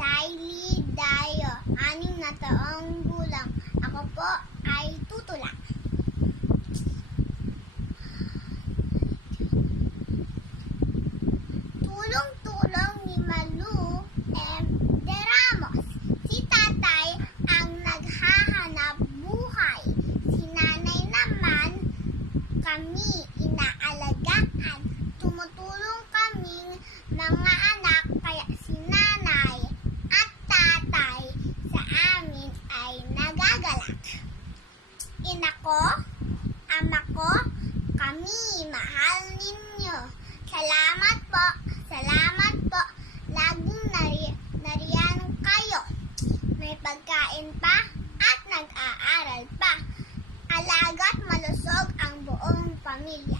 Saili Dayo, 6 na taong gulang. Ako po ay tutula. Tulong-tulong ni Malu M. de Ramos. Si tatay ang naghahanap buhay. Si nanay naman kami inaalagaan. Tumutulong kaming mga anak, kaya si nanay at tatay sa amin ay nagagalak. Ina ko, ama ko, kami mahal ninyo. Salamat po, salamat po. Laging nariyan kayo. May pagkain pa at nag-aaral pa. Alaga't malusog ang buong pamilya.